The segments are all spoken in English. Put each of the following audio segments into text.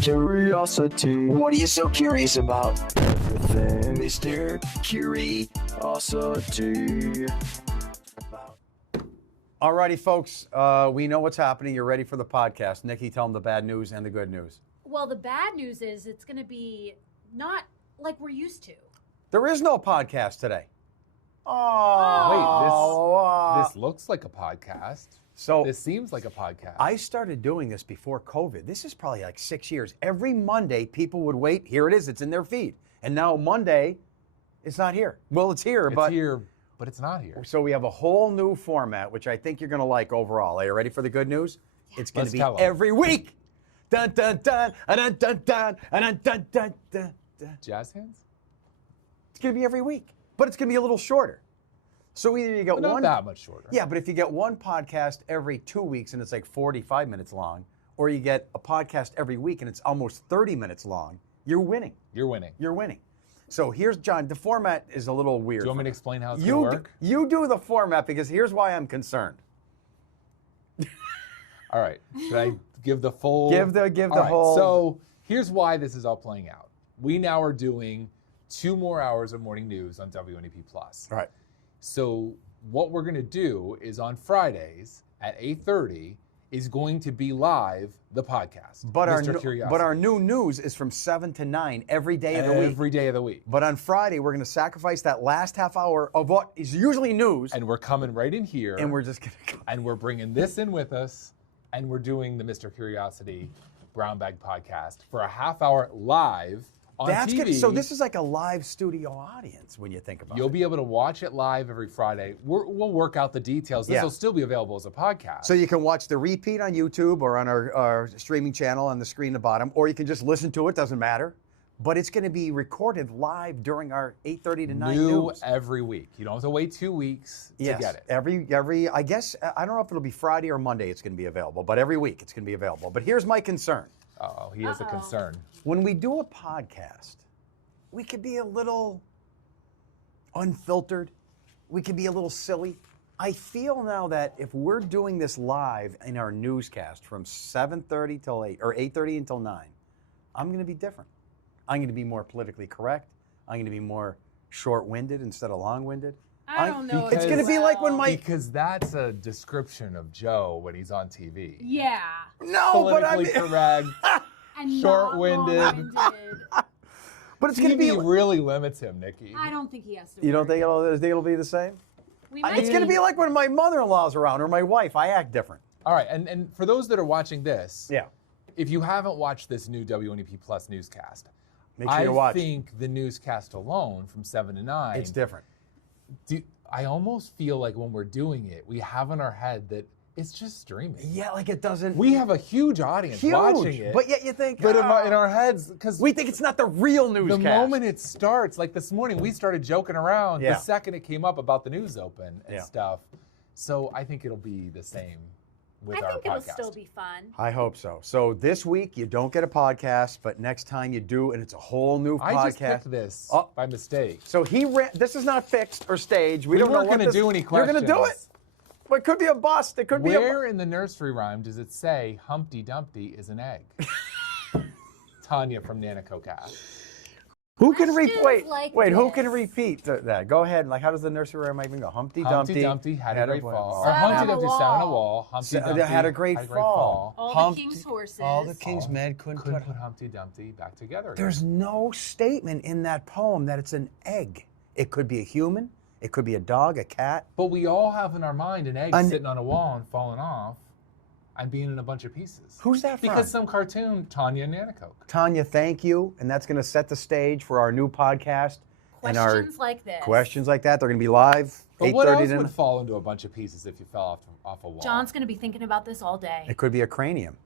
Curiosity. What are you so curious about? Everything, Mr. Curiosity. Alrighty, folks. We know what's happening. You're ready for the podcast. Nikki, tell them the bad news and the good news. Well, the bad news is it's going to be not like we're used to. There is no podcast today. Wait, this looks like a podcast. So This seems like a podcast. I started doing this before COVID. This is probably like 6 years. Every Monday, people would wait. Here it is. It's in their feed. And now Monday, it's not here. Well, it's here, It's here, but it's not here. So we have a whole new format, which I think you're going to like overall. Are you ready for the good news? It's going to be every week. Dun, dun, dun, dun, dun, dun, dun, dun, dun, dun, dun. Jazz hands? It's going to be every week, but it's going to be a little shorter. So either you get Not one. that much shorter. Yeah, but if you get one podcast every 2 weeks and it's like 45 minutes long, or you get a podcast every week and it's almost 30 minutes long, you're winning. You're winning. You're winning. So here's, John, the format is a little weird. Do you want me to explain how it's going to work? You do the format because here's why I'm concerned. All right. Should I give the full? Give the whole. So here's why this is all playing out. We now are doing 2 more hours of morning news on WNEP Plus. All right. So what we're going to do is on Fridays at 8:30 is going to be live the podcast. But Mr. our new news is from 7 to 9 every day of the week. Every day of the week. But on Friday, we're going to sacrifice that last half hour of what is usually news. And we're coming right in here. And we're just going to go. And we're bringing this in with us. And we're doing the Mr. Curiosity Brown Bag podcast for a half hour live on TV. Good. So this is like a live studio audience when you think about it. You'll be able to watch it live every Friday. We'll work out the details. This will still be available as a podcast. So you can watch the repeat on YouTube or on our streaming channel on the screen at the bottom, or you can just listen to it, doesn't matter. But it's going to be recorded live during our 8:30 to 9 New news. every week. You don't have to wait 2 weeks to get it. Every, I guess, I don't know if it'll be Friday or Monday it's going to be available, but every week it's going to be available. But here's my concern. Oh, he has a concern. When we do a podcast, we could be a little unfiltered. We could be a little silly. I feel now that if we're doing this live in our newscast from 7:30 till 8 or 8:30 until 9, I'm going to be different. I'm going to be more politically correct. I'm going to be more short-winded instead of long-winded. I don't know. It's going to be like when my... Because that's a description of Joe when he's on TV. Yeah. No, but I mean... Politically correct, And short-winded. But it's going to be... really limits him, Nikki. I don't think he has to. You don't think it'll be the same? It's going to be like when my mother-in-law's around or my wife. I act different. All right, and for those that are watching this, Yeah. if you haven't watched this new WNEP Plus newscast, Make sure you watch. I think the newscast alone from 7 to 9. It's different. I almost feel like when we're doing it, we have in our head that it's just streaming. Yeah, like it doesn't... We have a huge audience watching it. But yet you think... But in our heads, because we think it's not the real newscast. the moment it starts, like this morning, we started joking around Yeah. the second it came up about the news open and Yeah. stuff. So I think it'll be the same with our I think podcast. it'll still be fun. I hope so. So this week you don't get a podcast, but next time you do, and it's a whole new podcast. I just picked this by mistake. So this is not fixed or staged. We don't know weren't what going to do any questions. You're going to do it? Well, it could be a bust. It could be Where in the nursery rhyme does it say Humpty Dumpty is an egg? Tanya from Nanakoka. Who can repeat? Questions like Who can this. repeat that? Go ahead. Like, how does the nursery rhyme even go? Humpty Dumpty had a great fall. Or Sat Humpty on a Dumpty sat on a wall. Humpty Dumpty had a great fall. All the king's horses. All the king's men Couldn't put Humpty Dumpty back together again. There's no statement in that poem that it's an egg. It could be a human. It could be a dog, a cat. But we all have in our mind an egg sitting on a wall and falling off and being in a bunch of pieces. Who's that from? Because some cartoon, Tanya Nanakoke. Tanya, thank you. And that's going to set the stage for our new podcast. Questions like this. Questions like that. They're going to be live. But what else 8:30 would fall into a bunch of pieces if you fell off a wall? John's going to be thinking about this all day. It could be a cranium.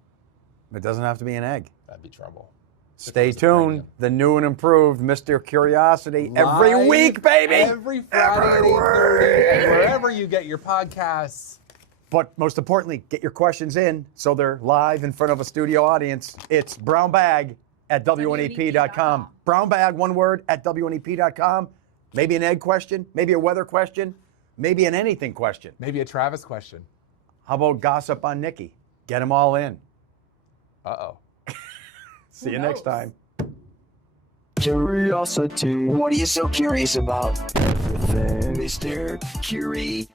It doesn't have to be an egg. That'd be trouble. Stay tuned. The new and improved Mr. Curiosity every Live week, baby. Every Friday at 8:30, wherever you get your podcasts. But most importantly, get your questions in so they're live in front of a studio audience. It's brownbag at WNEP.com. Brownbag, one word, at WNEP.com. Maybe an egg question, maybe a weather question, maybe an anything question. Maybe a Travis question. How about gossip on Nikki? Get them all in. Uh-oh. See you next knows? time. Curiosity. What are you so curious about? Everything, Mr. Curiosity.